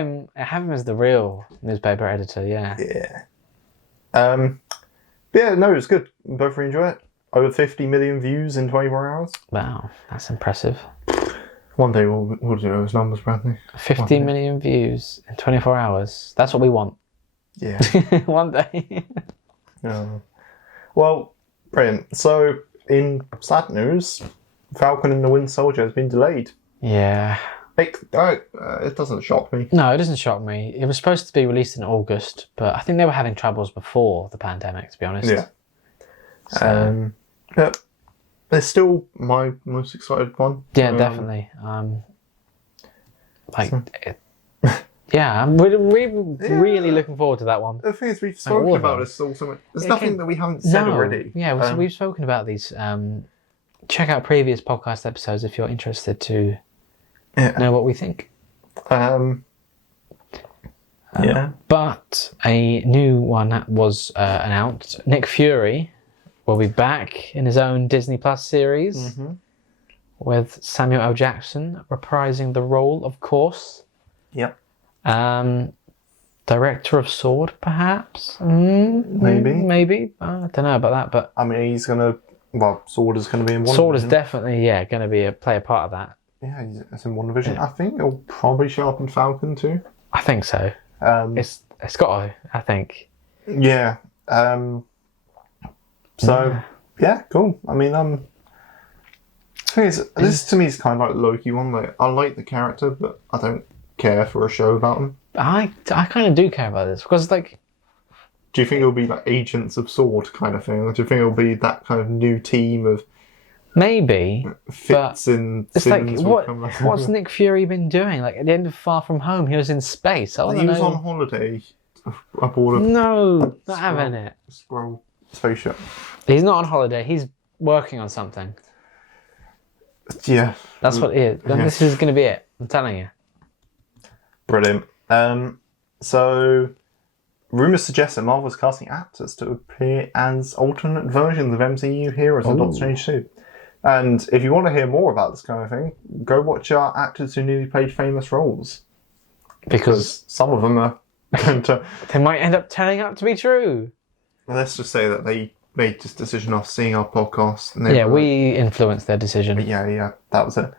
him as the real newspaper editor. Yeah. Yeah. Yeah. No, it's good. Both really enjoy it. Over 50 million views in 24 hours. Wow, that's impressive. One day we'll do those numbers, Bradley. 50 million views in 24 hours. That's what we want. Yeah. One day. Well, brilliant. So, in sad news, Falcon and the Winter Soldier has been delayed. Yeah. It doesn't shock me. No, it doesn't shock me. It was supposed to be released in August, but I think they were having troubles before the pandemic, to be honest. Yeah. So. But it's still my most excited one. Yeah, definitely. Yeah, I'm really looking forward to that one. The thing is, we've spoken about this all so much. There's nothing that we haven't said already. Yeah, we've spoken about these. Check out previous podcast episodes if you're interested to know what we think. But a new one was announced. Nick Fury will be back in his own Disney Plus series with Samuel L. Jackson reprising the role, of course. Yep. Director of Sword, perhaps? Maybe. I don't know about that, but... I mean, he's going to... Well, Sword is going to be in one. Sword is definitely, going to play a part of that. Yeah, it's in WandaVision. Yeah. I think it'll probably show up in Falcon too. I think so. It's got to, I think. Yeah. Yeah, cool. I mean, the thing is, this to me is kind of like Loki one. Like, I like the character, but I don't care for a show about him. I kind of do care about this because, like... Do you think it'll be like Agents of Sword kind of thing? Or do you think it'll be that kind of new team of... Maybe. Fitz and it's Simmons like, what's Nick Fury been doing? Like, at the end of Far From Home, he was in space. He was on holiday aboard a... No, not having it. Scroll spaceship. He's not on holiday. He's working on something. Yeah. That's what it is. Yeah. This is going to be it. I'm telling you. Brilliant. So, rumours suggest that Marvel's casting actors to appear as alternate versions of MCU heroes in Doctor Strange 2. And if you want to hear more about this kind of thing, go watch our actors who nearly played famous roles. Because some of them are going to... They might end up turning out to be true. Let's just say that they made this decision after seeing our podcast. And we influenced their decision. Yeah, that was it.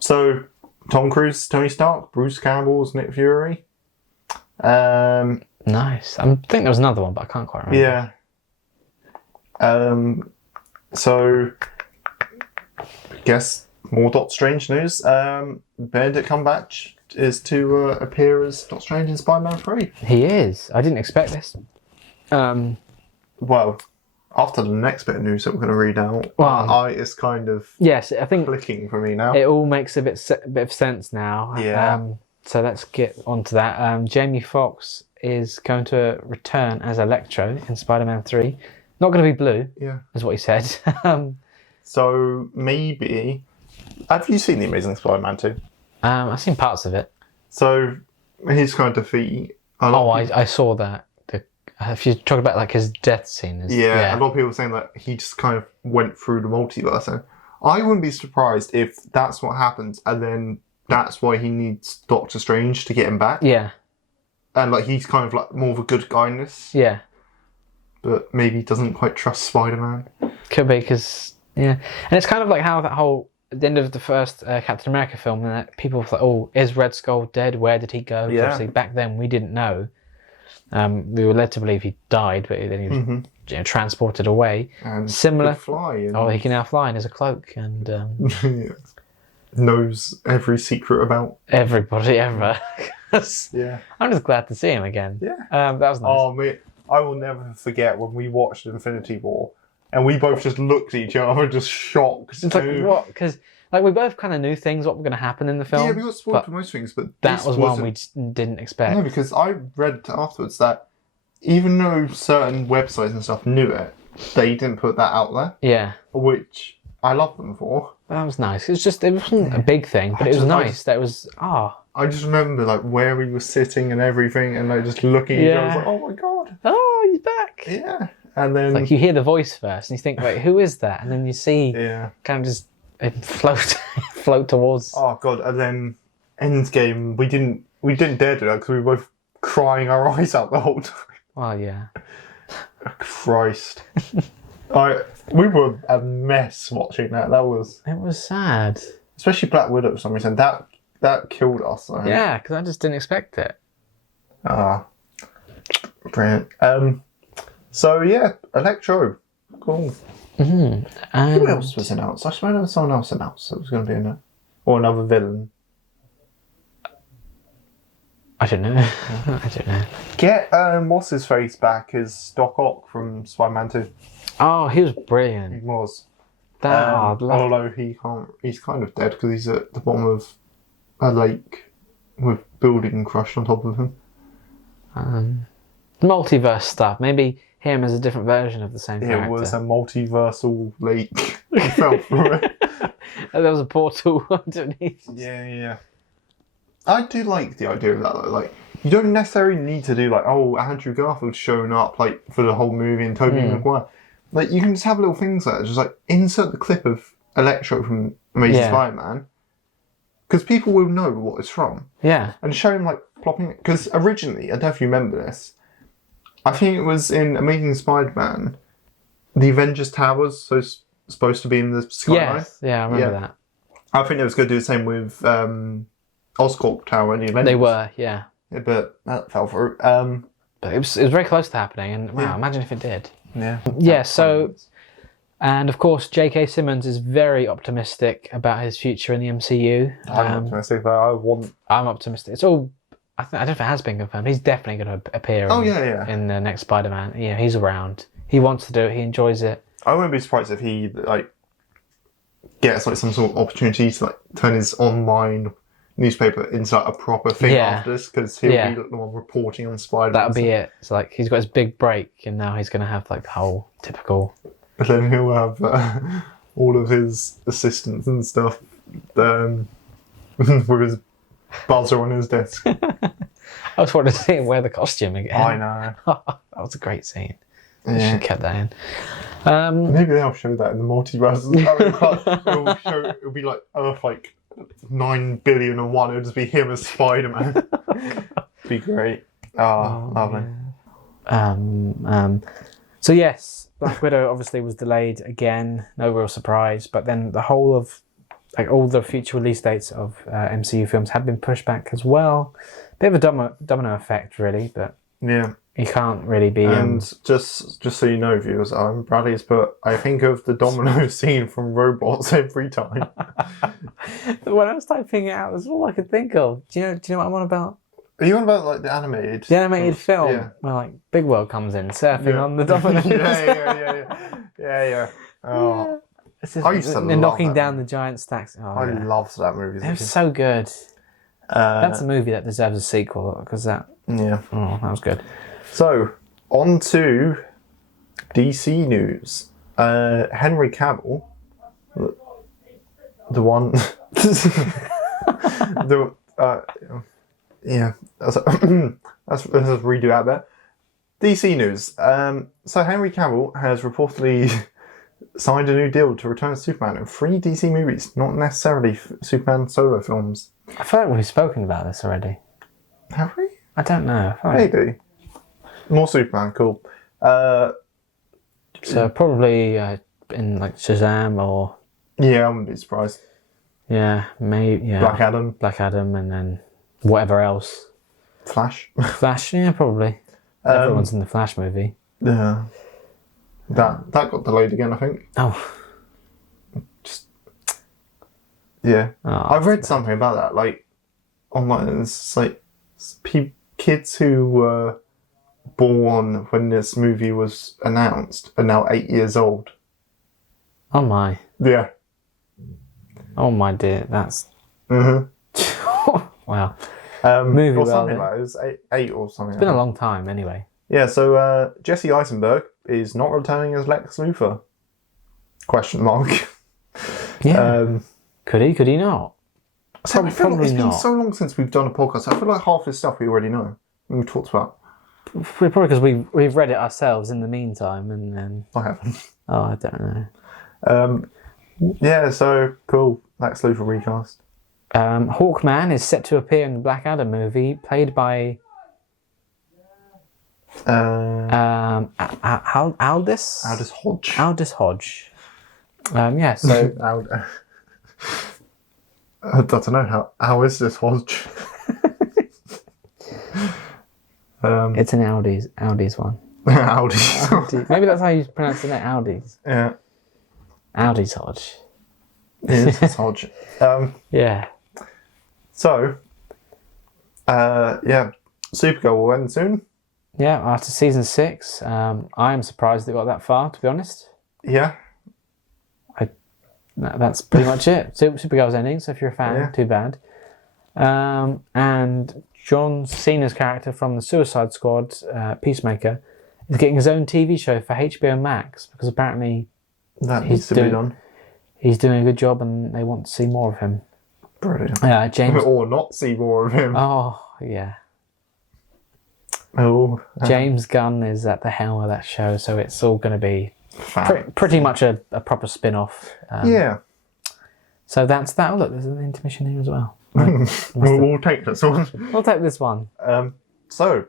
So, Tom Cruise, Tony Stark, Bruce Campbell's Nick Fury. Nice. I think there was another one, but I can't quite remember. Yeah. So, I guess more Doctor Strange news. Benedict Cumberbatch is to appear as Doctor Strange in Spider-Man 3. He is. I didn't expect this. Well, after the next bit of news that we're going to read out, it's kind of I think clicking for me now. It all makes a bit of sense now. Yeah. So let's get on to that. Jamie Foxx is going to return as Electro in Spider-Man 3. Not going to be blue, is what he said. So maybe... Have you seen The Amazing Spider-Man 2? I've seen parts of it. So his kind of defeat... I saw that. If you talk about like his death scene. A lot of people are saying that he just kind of went through the multiverse. And I wouldn't be surprised if that's what happens and then that's why he needs Doctor Strange to get him back. Yeah. And like he's kind of like more of a good guy in this. Yeah. But maybe he doesn't quite trust Spider-Man. Could be, because... Yeah. And it's kind of like how that whole... At the end of the first Captain America film, that people were like, oh, is Red Skull dead? Where did he go? Yeah. Obviously, back then, we didn't know. We were led to believe he died, but then he was transported away. And similar. He could fly. He can now fly in as a cloak. And knows every secret about... everybody ever. Yeah. I'm just glad to see him again. Yeah. That was nice. Oh, mate, I will never forget when we watched Infinity War and we both just looked at each other just shocked. It's like, what? Because Like, we both kind of knew things, what were going to happen in the film. Yeah, we got spoiled but for most things, but that this was one wasn't- we just didn't expect. No, because I read afterwards that even though certain websites and stuff knew it, they didn't put that out there, Yeah. which I love them for. That was nice. It wasn't a big thing, but it was nice. That was, I just remember like where we were sitting and everything, and like just looking at each other, I was like, oh my god. oh, he's back. Yeah. And then Like, you hear the voice first, and you think, wait, who is that? And then you see kind of just it float towards. Oh god! And then Endgame, we didn't dare do that because we were both crying our eyes out the whole time. Well, yeah. Christ. We were a mess watching that. It was sad. Especially Black Widow for some reason. That killed us. I think. Yeah, because I just didn't expect it. Brilliant. So yeah, Electro. Cool. And Who else was announced? I swear there was someone else announced that was going to be in it. Or another villain. I don't know. I don't know. Get what's his face back as Doc Ock from Spider-Man 2. Oh, he was brilliant. He was. Although he's kind of dead because he's at the bottom of a lake with building crushed on top of him. Multiverse stuff. Maybe him as a different version of the same character. It was a multiversal lake. He fell through it. There was a portal underneath. Yeah. I do like the idea of that though. Like, you don't necessarily need to do like, oh, Andrew Garfield showing up like for the whole movie and Tobey Maguire. Like, you can just have little things like that. Just like insert the clip of Electro from Amazing Spider-Man, because people will know what it's from. Yeah. And show him like plopping it. Because originally, I don't know if you remember this, I think it was in Amazing Spider-Man, the Avengers Towers, so it's supposed to be in the skyline. Yes. Yeah, I remember that. I think they was going to do the same with Oscorp Tower in the Avengers. They were, yeah. But that fell through. But it was very close to happening, and wow, imagine if it did. Yeah. Yeah, so... And of course, J.K. Simmons is very optimistic about his future in the MCU. I'm optimistic, but I'm optimistic. It's all... I don't know if it has been confirmed. He's definitely going to appear in the next Spider-Man. Yeah, he's around. He wants to do it. He enjoys it. I wouldn't be surprised if he gets some sort of opportunity to turn his online newspaper into a proper thing after this, because he'll be the one reporting on Spider-Man. That'll be it. It's he's got his big break, and now he's going to have the whole typical... But then he'll have all of his assistants and stuff with his buzzer on his desk. I just wanted to see him wear the costume again. I know. That was a great scene. They should have kept that in. Maybe they'll show that in the multiverse. It'll be like Earth 9,000,000,001. It'll just be him as Spider-Man. Be great. Lovely. So yes, Black Widow obviously was delayed again. No real surprise. But then the whole of all the future release dates of MCU films have been pushed back as well. Bit of a domino effect, really. But yeah, you can't really be. And just so you know, viewers, Bradley's put. I think of the domino scene from Robots every time. When I was typing it out, that's all I could think of. Do you know what I'm on about? Are you on about the animated? The animated film where Big World comes in surfing on the dominoes. Yeah. Oh. I used to love knocking down the giant stacks. Oh, I loved that movie. It was so good. That's a movie that deserves a sequel because that. Yeah. Oh, that was good. So on to DC news. Henry Cavill, the one. Let's redo out there. DC news. So Henry Cavill has reportedly signed a new deal to return as Superman in 3 DC movies, not necessarily Superman solo films. I feel like we've spoken about this already. Have we? I don't know. Maybe. More Superman, cool. So probably in Shazam or... Yeah, I wouldn't be surprised. Yeah, maybe. Yeah. Black Adam, and then whatever else. Flash, yeah, probably. Everyone's in the Flash movie. Yeah. That got delayed again, I think. Oh. Yeah. I've read something about that, online. It's kids who were born when this movie was announced are now 8 years old. Oh my. Yeah. Oh my dear, that's wow. Movie or world, something eh? like that. It was eight or something. It's been a long time, anyway. Yeah, so Jesse Eisenberg is not returning as Lex Luthor? Question mark. Yeah. Could he? Could he not? So I feel like Probably it's been not. so long since we've done a podcast. I feel like half this stuff we already know. And we talked about. Probably because we've read it ourselves in the meantime, and then I haven't. oh, I don't know. Yeah, so cool. Lex Luthor recast. Hawkman is set to appear in the Black Adam movie, played by Aldous Hodge. Aldous Hodge. Yeah, so I don't know how is this Hodge? it's an Audi's one. Audi. Maybe that's how you pronounce the name, Audi's. Yeah, Audi's Hodge. it is Hodge. Yeah. So, yeah, Supergirl will end soon. Yeah, after season 6, I am surprised it got that far, to be honest. Yeah. That's pretty much it. Supergirl's ending, so if you're a fan, Yeah. too bad. And John Cena's character from the Suicide Squad, Peacemaker, is getting his own TV show for HBO Max, because apparently That needs to be done. he's doing a good job and they want to see more of him. Brilliant. James... Or not see more of him. Oh, yeah. Oh. James Gunn is at the helm of that show, so it's all going to be pretty much a proper spin-off. Yeah. So that's that. Oh, look, there's an intermission here as well. We'll take this one. We'll take this one. So,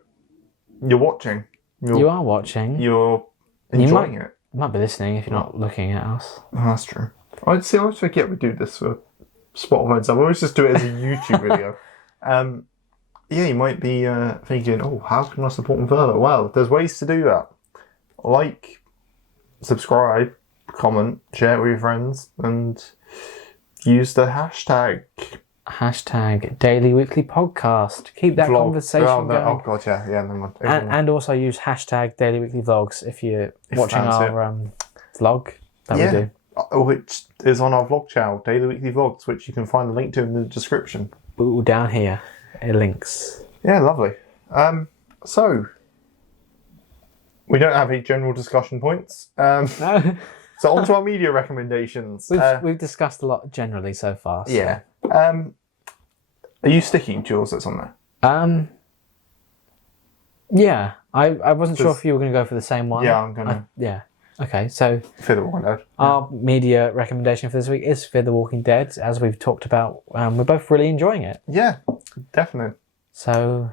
you're watching. You are watching. You're enjoying it. You might be listening if you're not looking at us. Oh, that's true. I always forget we do this for Spotify and stuff. We always just do it as a YouTube video. Yeah, you might be thinking, oh, how can I support them further? Well, there's ways to do that. Like, subscribe, comment, share it with your friends, and use the hashtag. Hashtag Daily Weekly Podcast. Keep that conversation going. Oh, God, yeah, never mind. And also use hashtag Daily Weekly Vlogs if you're watching our vlog that we do. Which is on our vlog channel, Daily Weekly Vlogs, which you can find the link to in the description. Ooh, down here. It links. Yeah, lovely. So, we don't have any general discussion points. No. So on to our media recommendations. We've discussed a lot generally so far. So. Yeah. Are you sticking to yours that's on there? Yeah. I wasn't sure if you were going to go for the same one. Yeah, I'm going to. Yeah. Okay, so Fear the Walking Dead. Our media recommendation for this week is Fear the Walking Dead, as we've talked about. We're both really enjoying it. Yeah, definitely. So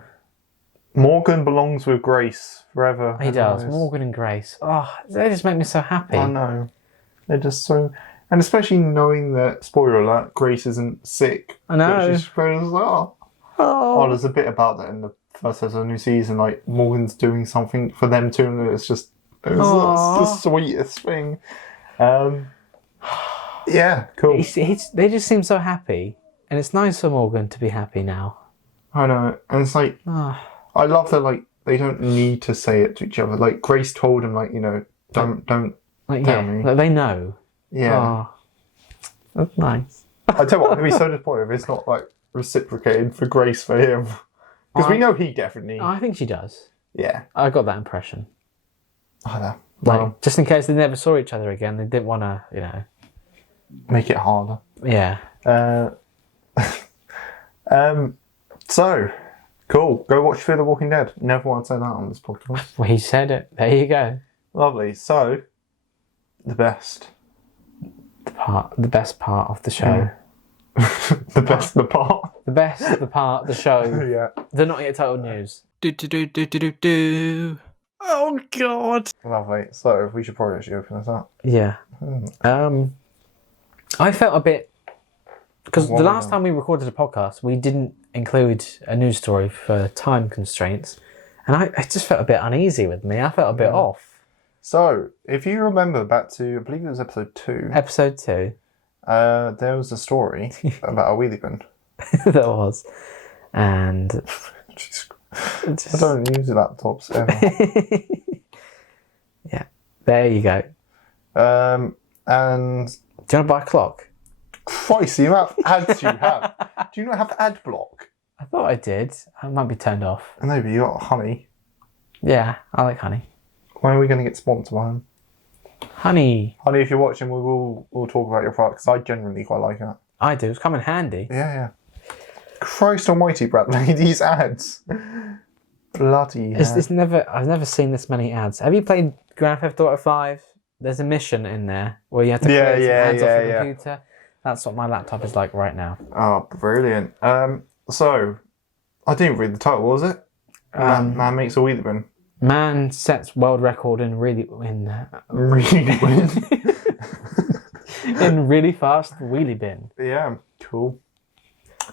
Morgan belongs with Grace forever. He does. Morgan and Grace. Oh, they just make me so happy. I know. They're just so... And especially knowing that, spoiler alert, Grace isn't sick. I know. She's like, oh, there's a bit about that in the first episode of the new season. Like, Morgan's doing something for them too, and it's just... It's the sweetest thing. Yeah, cool. They just seem so happy. And it's nice for Morgan to be happy now. I know. And it's like... I love that, like, they don't need to say it to each other. Like, Grace told him, like, you know, don't tell me. Like they know. Yeah. Oh, that's nice. I tell you what, I'd be so disappointed if it's not, like, reciprocated for Grace for him. Because we know he definitely... I think she does. Yeah. I got that impression. I know. Like, just in case they never saw each other again, they didn't want to, you know... Make it harder. Yeah. So, cool. Go watch Fear the Walking Dead. Never want to say that on this podcast. Well, he said it. There you go. Lovely. So, the best. The best part of the show. The best part. The show. Yeah. The not yet titled news. Oh, God. Lovely. So, we should probably actually open this up. Yeah. I felt a bit... Because the last time we recorded a podcast, we didn't include a news story for time constraints. And I just felt a bit uneasy with me. I felt a bit off. So, if you remember back to, I believe it was episode 2. Episode 2. There was a story about a wheelie bin. There was. And... I don't use laptops ever. Yeah. There you go. And... Do you want to buy a clock? Christ, the amount of ads you have. Do you not have ad block? I thought I did. I might be turned off. No, but you got honey. Yeah, I like honey. When are we going to get sponsored by them? Honey. Honey, if you're watching, we'll talk about your product, because I generally quite like it. I do. It's come in handy. Yeah. Christ almighty, Bradley, these ads. Bloody hell. I've never seen this many ads. Have you played Grand Theft Auto 5? There's a mission in there where you have to create some ads off the computer. That's what my laptop is like right now. Oh, brilliant. So, I didn't read the title, what was it? Man makes a wheelie bin. Man sets world record in really fast wheelie bin. Yeah, cool.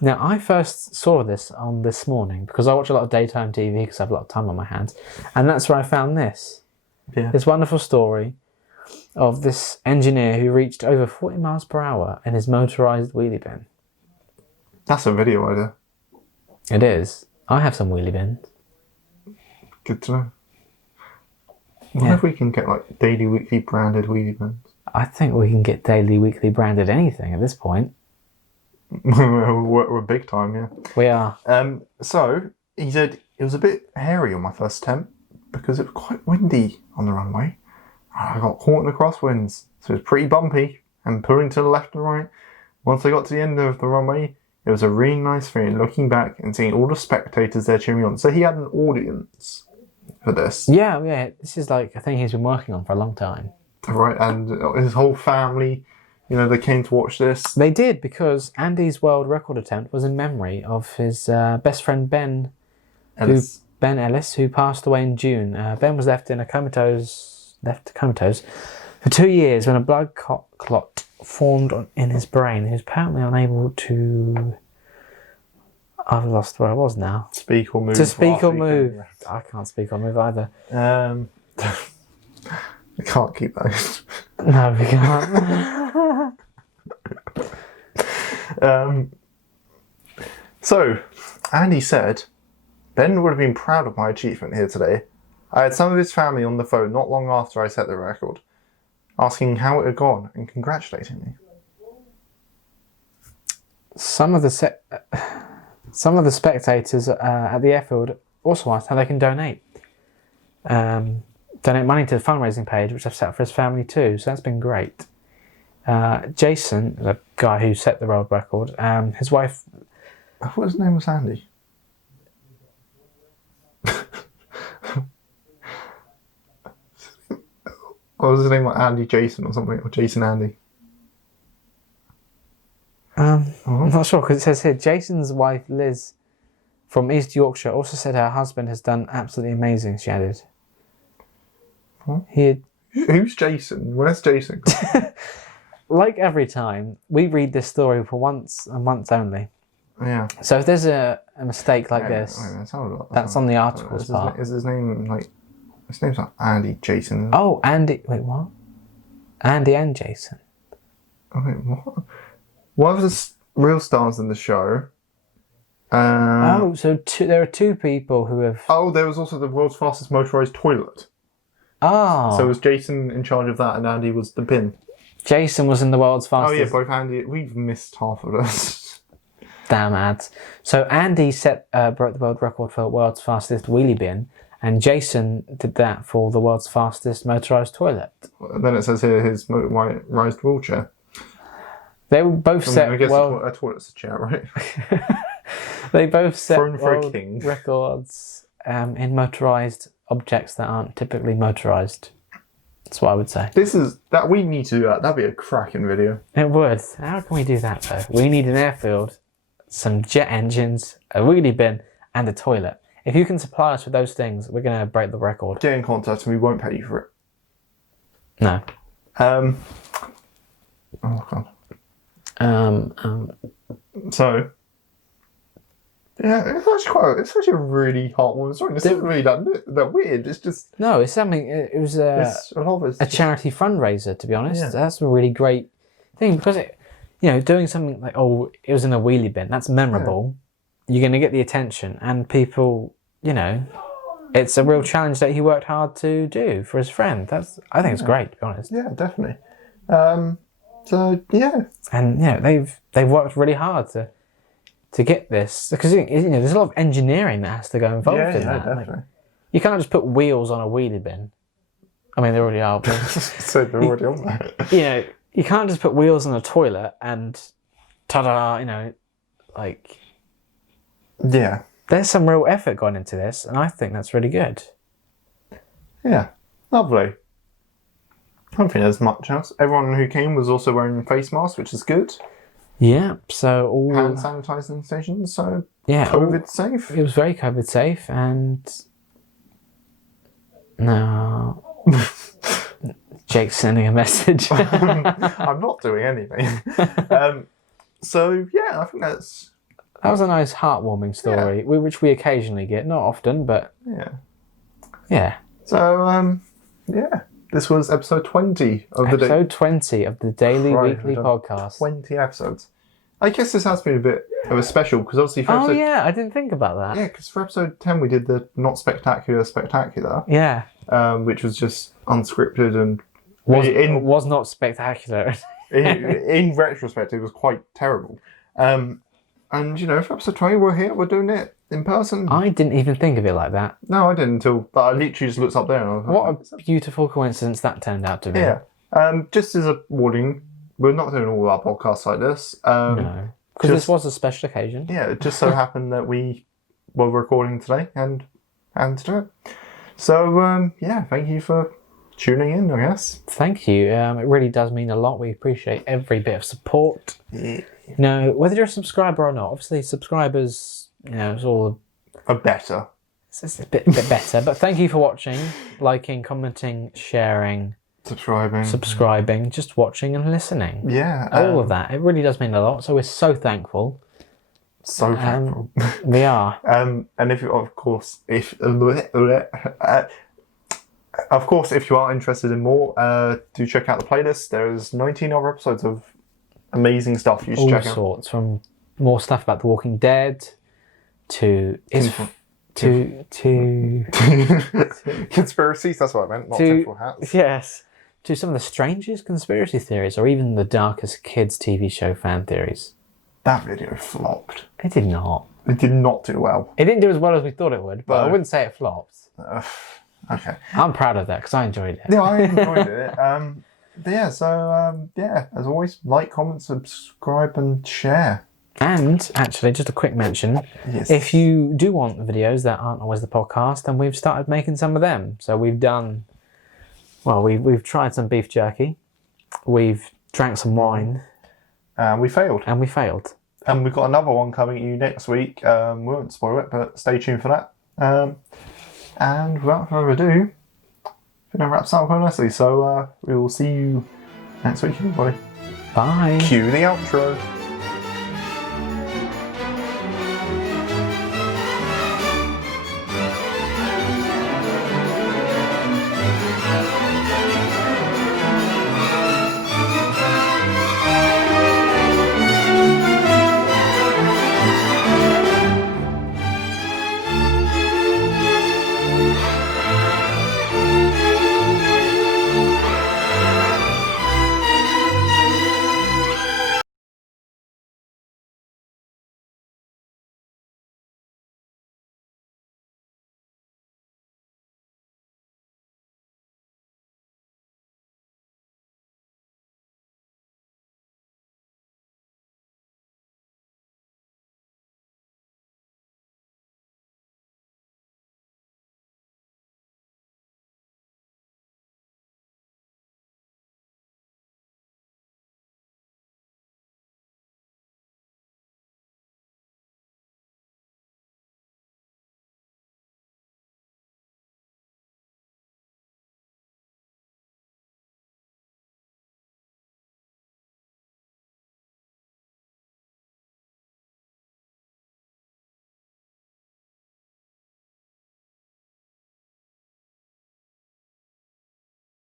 Now, I first saw this on This Morning because I watch a lot of daytime TV because I have a lot of time on my hands. And that's where I found this. Yeah. This wonderful story of this engineer who reached over 40 miles per hour in his motorised wheelie bin. That's a video idea. It is. I have some wheelie bins. Good to know. What if we can get like daily, weekly branded wheelie bins? I think we can get daily, weekly branded anything at this point. We're big time, yeah. We are. So, he said it was a bit hairy on my first attempt because it was quite windy on the runway. I got caught in the crosswinds, so it was pretty bumpy and pulling to the left and right. Once I got to the end of the runway, it was a really nice feeling looking back and seeing all the spectators there cheering me on. So he had an audience for this. Yeah. This is like a thing he's been working on for a long time. Right, and his whole family, they came to watch this. They did, because Andy's world record attempt was in memory of his best friend Ben Ellis, who passed away in June. Ben was left comatose for 2 years when a blood clot formed in his brain. He was apparently unable to... I've lost where I was now. Speak or move. To speak or move. I can't speak or move either. I can't keep those. No, we can't. So, Andy said, Ben would have been proud of my achievement here today. I had some of his family on the phone not long after I set the record, asking how it had gone and congratulating me. Some of the spectators at the airfield also asked how they can donate. Donate money to the fundraising page, which I've set up for his family too, so that's been great. Jason, the guy who set the world record, his wife... I thought his name was Andy. Or was his name like Andy Jason or something? Or Jason Andy? I'm not sure, because it says here, Jason's wife Liz from East Yorkshire also said her husband has done absolutely amazing, she added. What? Who's Jason? Where's Jason? Like every time, we read this story for once and once only. Yeah. So if there's a mistake like this, that's on the article's part. Is his name like... His name's like Andy Jason. Oh, Andy... Wait, what? Andy and Jason. Oh, wait, what? One of the real stars in the show... so there are two people who have... Oh, there was also the world's fastest motorised toilet. Oh. So was Jason in charge of that and Andy was the bin? Jason was in the world's fastest... Oh yeah, both Andy... We've missed half of this. Damn ads. So Andy broke the world record for the world's fastest wheelie bin, and Jason did that for the world's fastest motorised toilet. And then it says here his motorised wheelchair. They both set... I guess a toilet's a chair, right? They both set world records in motorised objects that aren't typically motorised. That's what I would say. We need to do that. That'd be a cracking video. It would. How can we do that though? We need an airfield, some jet engines, a wheelie bin, and a toilet. If you can supply us with those things, we're going to break the record. Get in contact and we won't pay you for it. No. Oh god. So, yeah, it's actually a really heartwarming story. This isn't really that weird. It's just... No, it's something... It was a charity fundraiser, to be honest. Yeah. That's a really great thing, because doing something like, it was in a wheelie bin, that's memorable. Yeah. You're going to get the attention, and people, it's a real challenge that he worked hard to do for his friend. I think it's great, to be honest. Yeah, definitely. So yeah, And they've worked really hard to get this, because there's a lot of engineering that has to go involved in that. definitely. Like, you can't just put wheels on a wheelie bin. I mean, they already are. But, So they're already on there. You can't just put wheels on a toilet and ta-da. Yeah, There's some real effort gone into this, and I think that's really good. yeah, lovely. I don't think there's much else. Everyone who came was also wearing face masks, which is good. Yeah. So all Hand sanitizing stations, so yeah, COVID safe. It was very COVID safe, and no. Jake's sending a message. I'm not doing anything. So yeah, I think that was a nice heartwarming story, which we occasionally get, not often, but yeah. So this was episode 20 of episode 20 of the Daily Weekly Podcast. 20 episodes. I guess this has been a bit of a special because obviously for episode... I didn't think about that. Yeah, because for episode 10 we did the Not Spectacular Spectacular. Yeah. Which was just unscripted and... Was not spectacular. in retrospect, it was quite terrible. And, for episode 20 we're here, we're doing it in person. I didn't even think of it like that. No, I didn't until... I literally just looked up there and I was like... What a beautiful coincidence that turned out to be. Yeah. Just as a warning, we're not doing all our podcasts like this. No. Because this was a special occasion. Yeah, it just so happened that we were recording today and to do it. So, thank you for tuning in, I guess. Thank you. It really does mean a lot. We appreciate every bit of support. Yeah. Whether you're a subscriber or not, obviously subscribers, it's all... Are better. It's a bit better. But thank you for watching, liking, commenting, sharing... Subscribing, just watching and listening. Yeah. All of that. It really does mean a lot. So we're so thankful. So thankful. We are. And if you, of course, if you are interested in more, do check out the playlist. There's 19 other episodes of amazing stuff you should check out. All sorts, from more stuff about The Walking Dead to conspiracies. That's what I meant. Not tinfoil hats. Yes. To some of the strangest conspiracy theories, or even the darkest kids' TV show fan theories. That video flopped. It did not. It did not do well. It didn't do as well as we thought it would, but I wouldn't say it flopped. Okay. I'm proud of that because I enjoyed it. Yeah, I enjoyed it. As always, like, comment, subscribe, and share. And actually, just a quick mention, if you do want videos that aren't always the podcast, then we've started making some of them. So we've done... Well, we've tried some beef jerky. We've drank some wine. We failed. And we failed. And we've got another one coming at you next week. We won't spoil it, but stay tuned for that. And without further ado, I think that wraps up quite nicely. So we will see you next week, everybody. Bye. Cue the outro.